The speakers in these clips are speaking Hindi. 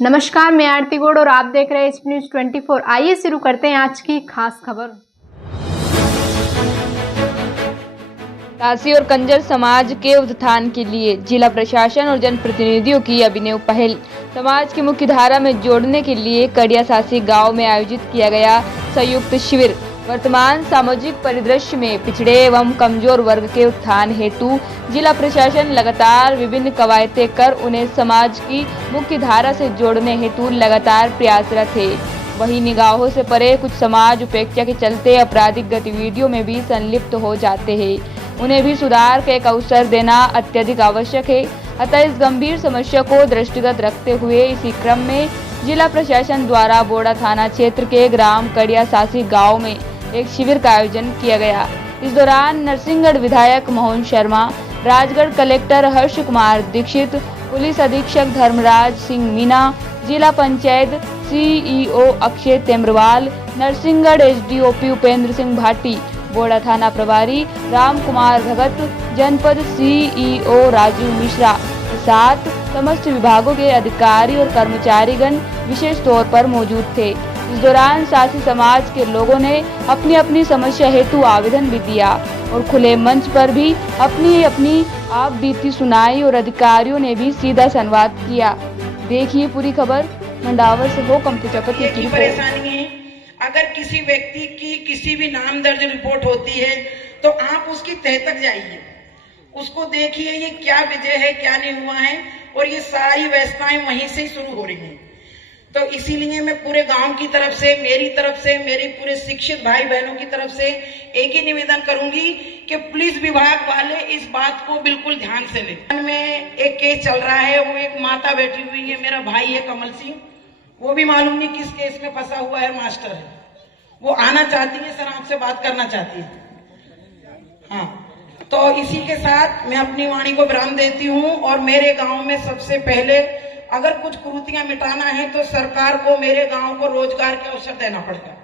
नमस्कार, मैं आरती गौड़ और आप देख रहे हैं एचपी न्यूज 24। आइए शुरू करते हैं आज की खास खबर। दासी और कंजर समाज के उत्थान के लिए जिला प्रशासन और जनप्रतिनिधियों की अभिनव पहल। समाज की मुख्य धारा में जोड़ने के लिए कड़िया सासी गांव में आयोजित किया गया संयुक्त शिविर। वर्तमान सामाजिक परिदृश्य में पिछड़े एवं कमजोर वर्ग के उत्थान हेतु जिला प्रशासन लगातार विभिन्न कवायतें कर उन्हें समाज की मुख्य धारा से जोड़ने हेतु लगातार प्रयासरत है। वहीं निगाहों से परे कुछ समाज उपेक्षा के चलते आपराधिक गतिविधियों में भी संलिप्त हो जाते हैं। उन्हें भी सुधार का एक अवसर देना अत्यधिक आवश्यक है। अतः इस गंभीर समस्या को दृष्टिगत रखते हुए इसी क्रम में जिला प्रशासन द्वारा बोड़ा थाना क्षेत्र के ग्राम कड़िया सासी गाँव में एक शिविर का आयोजन किया गया। इस दौरान नरसिंहगढ़ विधायक मोहन शर्मा, राजगढ़ कलेक्टर हर्ष कुमार दीक्षित, पुलिस अधीक्षक धर्मराज सिंह मीना, जिला पंचायत सीईओ अक्षय तेम्रवाल, नरसिंहगढ़ एसडीओपी उपेंद्र सिंह भाटी, बोड़ा थाना प्रभारी राम कुमार भगत, जनपद सीईओ राजू मिश्रा के साथ समस्त विभागों के अधिकारी और कर्मचारीगण विशेष तौर पर मौजूद थे। इस दौरान सासी समाज के लोगों ने अपनी अपनी समस्या हेतु आवेदन भी दिया और खुले मंच पर भी अपनी अपनी आप बीती सुनाई और अधिकारियों ने भी सीधा संवाद किया। देखिए पूरी खबर। मंडावर से हो कम प्रजापति की परेशानी है। अगर किसी व्यक्ति की किसी भी नाम दर्ज रिपोर्ट होती है तो आप उसकी तह तक जाइए, उसको देखिए ये क्या वजह है, क्या नहीं हुआ है, और ये सारी व्यवस्थाएं वहीं से ही शुरू हो रही हैं। तो इसीलिए मैं पूरे गांव की तरफ से, मेरी तरफ से, मेरे पूरे शिक्षित भाई बहनों की तरफ से एक ही निवेदन करूंगी कि पुलिस विभाग वाले इस बात को बिल्कुल ध्यान से लें। में एक केस चल रहा है, वो एक माता बैठी हुई है, मेरा भाई है कमल सिंह, वो भी मालूम नहीं किस केस में फंसा हुआ है, मास्टर है, वो आना चाहती है सर, आपसे बात करना चाहती है। हाँ, तो इसी के साथ मैं अपनी वाणी को विराम देती हूँ। और मेरे गांव में सबसे पहले अगर कुछ कुरीतियां मिटाना है तो सरकार को मेरे गांव को रोजगार के अवसर देना पड़ता है।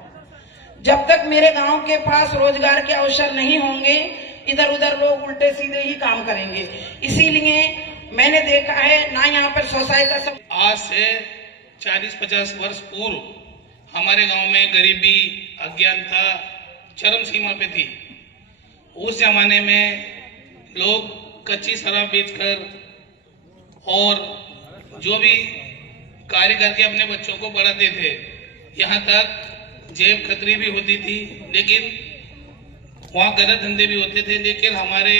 जब तक मेरे गांव के पास रोजगार के अवसर नहीं होंगे, इधर उधर लोग उल्टे सीधे ही काम करेंगे। इसीलिए मैंने देखा है ना, यहाँ पर स्वसहायता सब आज से 40-50 वर्ष पूर्व हमारे गांव में गरीबी, अज्ञानता चरम सीमा पे थी। उस जमाने में लोग कच्ची शराब बेचकर और जो भी कार्य करके अपने बच्चों को पढ़ाते थे, यहाँ तक जेब खतरी भी होती थी, लेकिन वहाँ गलत धंधे भी होते थे। लेकिन हमारे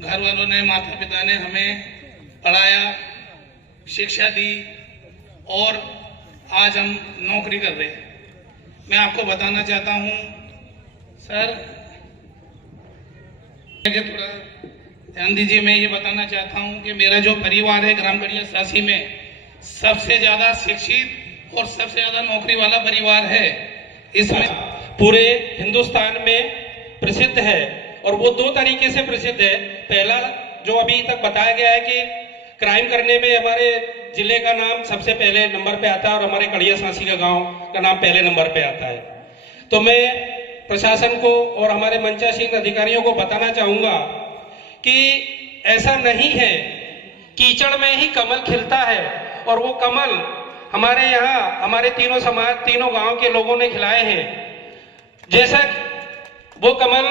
घर वालों ने, माता पिता ने हमें पढ़ाया, शिक्षा दी और आज हम नौकरी कर रहे हैं। मैं आपको बताना चाहता हूँ सर, थोड़ा ध्यान दीजिए। मैं ये बताना चाहता हूँ कि मेरा जो परिवार है ग्राम कड़िया सासी में सबसे ज्यादा शिक्षित और सबसे ज्यादा नौकरी वाला परिवार है। इसमें पूरे हिंदुस्तान में प्रसिद्ध है और वो दो तरीके से प्रसिद्ध है। पहला जो अभी तक बताया गया है कि क्राइम करने में हमारे जिले का नाम सबसे पहले नंबर पे आता है और हमारे कड़िया सासी का गांव का नाम पहले नंबर पे आता है। तो मैं प्रशासन को और हमारे मंचासीन अधिकारियों को बताना चाहूंगा कि ऐसा नहीं है, कीचड़ में ही कमल खिलता है और वो कमल हमारे यहाँ हमारे तीनों समाज, तीनों गांव के लोगों ने खिलाए हैं। जैसा वो कमल,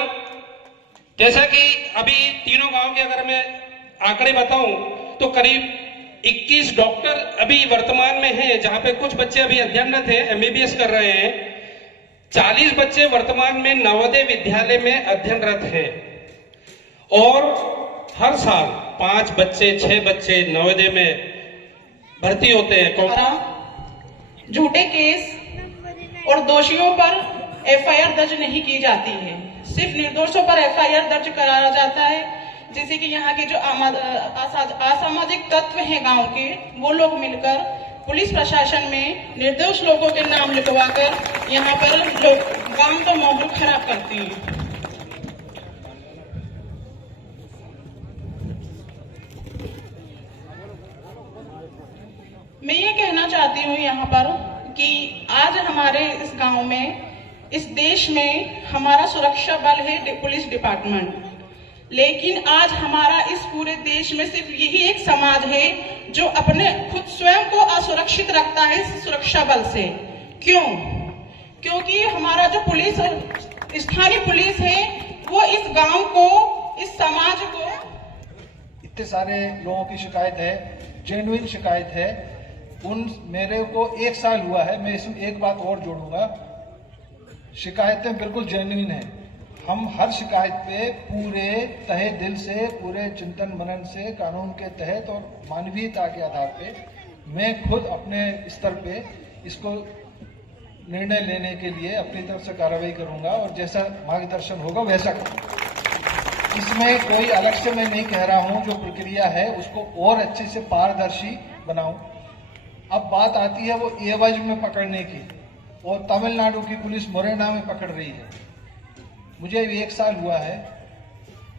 जैसा कि अभी तीनों गांव के अगर मैं आंकड़े बताऊं तो करीब 21 डॉक्टर अभी वर्तमान में हैं, जहां पे कुछ बच्चे अभी अध्ययनरत हैं, एमबीबीएस कर रहे हैं। 40 बच्चे वर्तमान में नवोदय विद्यालय में अध्ययनरत हैं और हर साल 5 बच्चे 6 बच्चे नवोदय में भर्ती होते हैं। झूठे केस और दोषियों पर एफआईआर दर्ज नहीं की जाती है, सिर्फ निर्दोषों पर एफआईआर दर्ज कराया जाता है। जैसे कि यहाँ के जो असामाजिक तत्व हैं गांव के, वो लोग मिलकर पुलिस प्रशासन में निर्दोष लोगों के नाम लिखवाकर यहाँ पर लोग गांव का माहौल खराब करते हैं। मैं ये कहना चाहती हूँ यहाँ पर कि आज हमारे इस गांव में, इस देश में हमारा सुरक्षा बल है पुलिस डिपार्टमेंट, लेकिन आज हमारा इस पूरे देश में सिर्फ यही एक समाज है जो अपने खुद स्वयं को असुरक्षित रखता है सुरक्षा बल से। क्यों? क्योंकि हमारा जो पुलिस, स्थानीय पुलिस है, वो इस गांव को, इस समाज को, इतने सारे लोगों की शिकायत है, जेन्युइन शिकायत है, मेरे को 1 साल हुआ है। मैं इसमें एक बात और जोड़ूंगा, शिकायतें बिल्कुल जेन्युइन है। हम हर शिकायत पे पूरे तहे दिल से, पूरे चिंतन मनन से, कानून के तहत और मानवीयता के आधार पे मैं खुद अपने स्तर पे इसको निर्णय लेने के लिए अपनी तरफ से कार्रवाई करूंगा और जैसा मार्गदर्शन होगा वैसा करूंगा। इसमें कोई अलग से मैं नहीं कह रहा हूं, जो प्रक्रिया है उसको और अच्छे से पारदर्शी बनाऊं। अब बात आती है वो एवज में पकड़ने की, और तमिलनाडु की पुलिस मुरैना में पकड़ रही है। मुझे 1 साल हुआ है,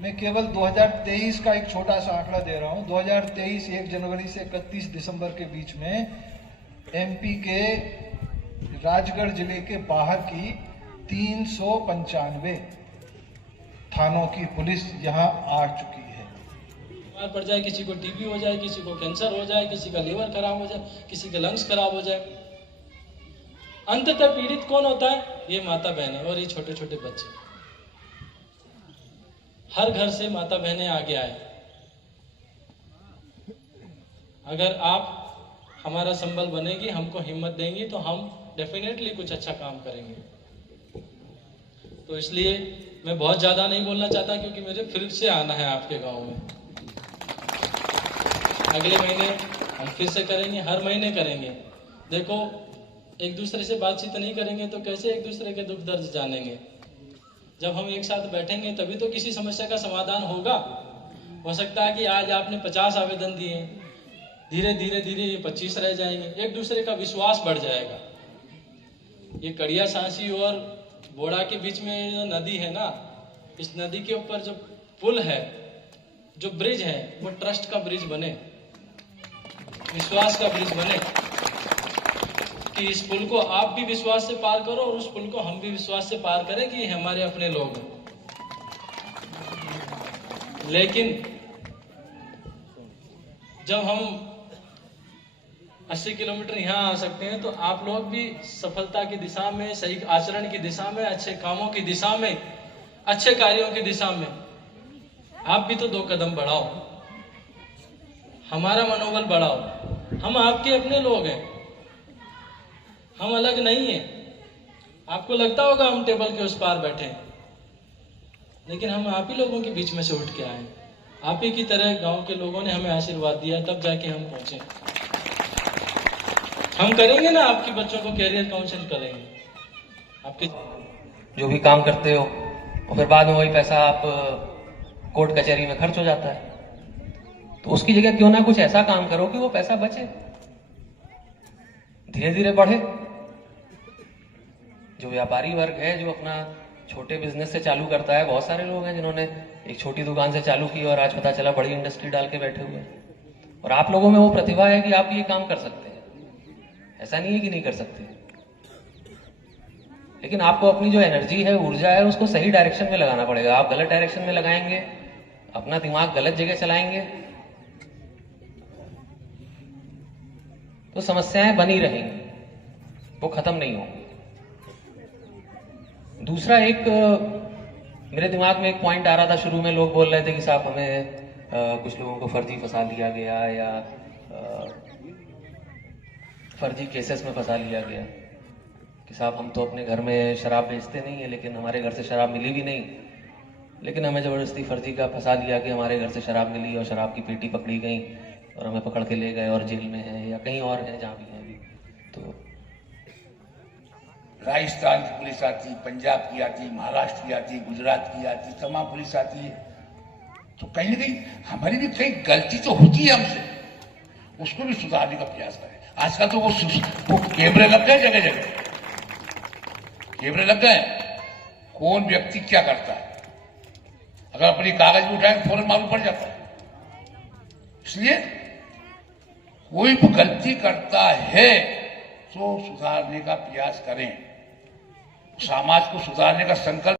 मैं केवल 2023 का एक छोटा सा आंकड़ा दे रहा हूं। 2023 1 जनवरी से 31 दिसंबर के बीच में एमपी के राजगढ़ जिले के बाहर की 395 थानों की पुलिस यहां आ चुकी है। बीमार पड़ जाए, किसी को टीबी हो जाए, किसी को कैंसर हो जाए, किसी का लीवर खराब हो जाए, किसी के लंग्स खराब हो जाए, अंततः पीड़ित कौन होता है? ये माता बहनें और ये छोटे छोटे बच्चे। हर घर से माता बहनें आगे आए। अगर आप हमारा संबल बनेगी, हमको हिम्मत देंगी, तो हम डेफिनेटली कुछ अच्छा काम करेंगे। तो इसलिए मैं बहुत ज्यादा नहीं बोलना चाहता, क्योंकि मुझे फिर से आना है आपके गांव में। अगले महीने हम फिर से करेंगे, हर महीने करेंगे। देखो, एक दूसरे से बातचीत नहीं करेंगे तो कैसे एक दूसरे के दुख दर्द जानेंगे? जब हम एक साथ बैठेंगे तभी तो किसी समस्या का समाधान होगा। हो सकता है कि आज आपने 50 आवेदन दिए, धीरे धीरे धीरे ये 25 रह जाएंगे, एक दूसरे का विश्वास बढ़ जाएगा। ये कड़िया सांसी और बोड़ा के बीच में जो नदी है ना, इस नदी के ऊपर जो पुल है, जो ब्रिज है, वो ट्रस्ट का ब्रिज बने, विश्वास का ब्रिज बने, कि इस पुल को आप भी विश्वास से पार करो और उस पुल को हम भी विश्वास से पार करें कि हमारे अपने लोग हैं। लेकिन जब हम 80 किलोमीटर यहाँ आ सकते हैं, तो आप लोग भी सफलता की दिशा में, सही आचरण की दिशा में, अच्छे कामों की दिशा में, अच्छे कार्यों की दिशा में आप भी तो 2 कदम बढ़ाओ, हमारा मनोबल बढ़ाओ। हम आपके अपने लोग हैं, हम अलग नहीं हैं। आपको लगता होगा हम टेबल के उस पार बैठे, लेकिन हम आप ही लोगों के बीच में से उठ के आए। आप ही की तरह गांव के लोगों ने हमें आशीर्वाद दिया, तब जाके हम पहुंचे। हम करेंगे ना, आपके बच्चों को कैरियर काउंसिल करेंगे, आपके जो भी काम करते हो, और फिर बाद में वही पैसा आप कोर्ट कचहरी में खर्च हो जाता है। तो उसकी जगह क्यों ना कुछ ऐसा काम करो कि वो पैसा बचे, धीरे धीरे बढ़े। जो व्यापारी वर्ग है, जो अपना छोटे बिजनेस से चालू करता है, बहुत सारे लोग हैं जिन्होंने एक छोटी दुकान से चालू की और आज पता चला बड़ी इंडस्ट्री डाल के बैठे हुए हैं। और आप लोगों में वो प्रतिभा है कि आप ये काम कर सकते हैं, ऐसा नहीं है कि नहीं कर सकते। लेकिन आपको अपनी जो एनर्जी है, ऊर्जा है, उसको सही डायरेक्शन में लगाना पड़ेगा। आप गलत डायरेक्शन में लगाएंगे, अपना दिमाग गलत जगह चलाएंगे, तो समस्याएं बनी रहेंगी, वो खत्म नहीं होंगी। दूसरा, एक मेरे दिमाग में एक पॉइंट आ रहा था, शुरू में लोग बोल रहे थे कि साहब हमें कुछ लोगों को फर्जी फंसा लिया गया, या फर्जी केसेस में फंसा लिया गया कि साहब हम तो अपने घर में शराब बेचते नहीं है, लेकिन हमारे घर से शराब मिली भी नहीं, लेकिन हमें ज़बरदस्ती फर्जी का फंसा दिया कि हमारे घर से शराब मिली और शराब की पेटी पकड़ी गई और हमें पकड़ के ले गए और जेल में है या कहीं और है जहाँ भी है अभी। तो राजस्थान की पुलिस आती, पंजाब की आती, महाराष्ट्र की आती, गुजरात की आती, तमाम पुलिस आती है। तो कहीं ना कहीं हमारी भी कई गलती तो होती है हमसे, उसको भी सुधारने का प्रयास करें। आजकल तो वो कैमरे लग गए, जगह जगह कैमरे लग गए, कौन व्यक्ति क्या करता है, अगर अपनी कागज में उठाए फौरन मालूम पड़ जाता है। इसलिए कोई भी गलती करता है तो सुधारने का प्रयास करें, समाज को सुधारने का संकल्प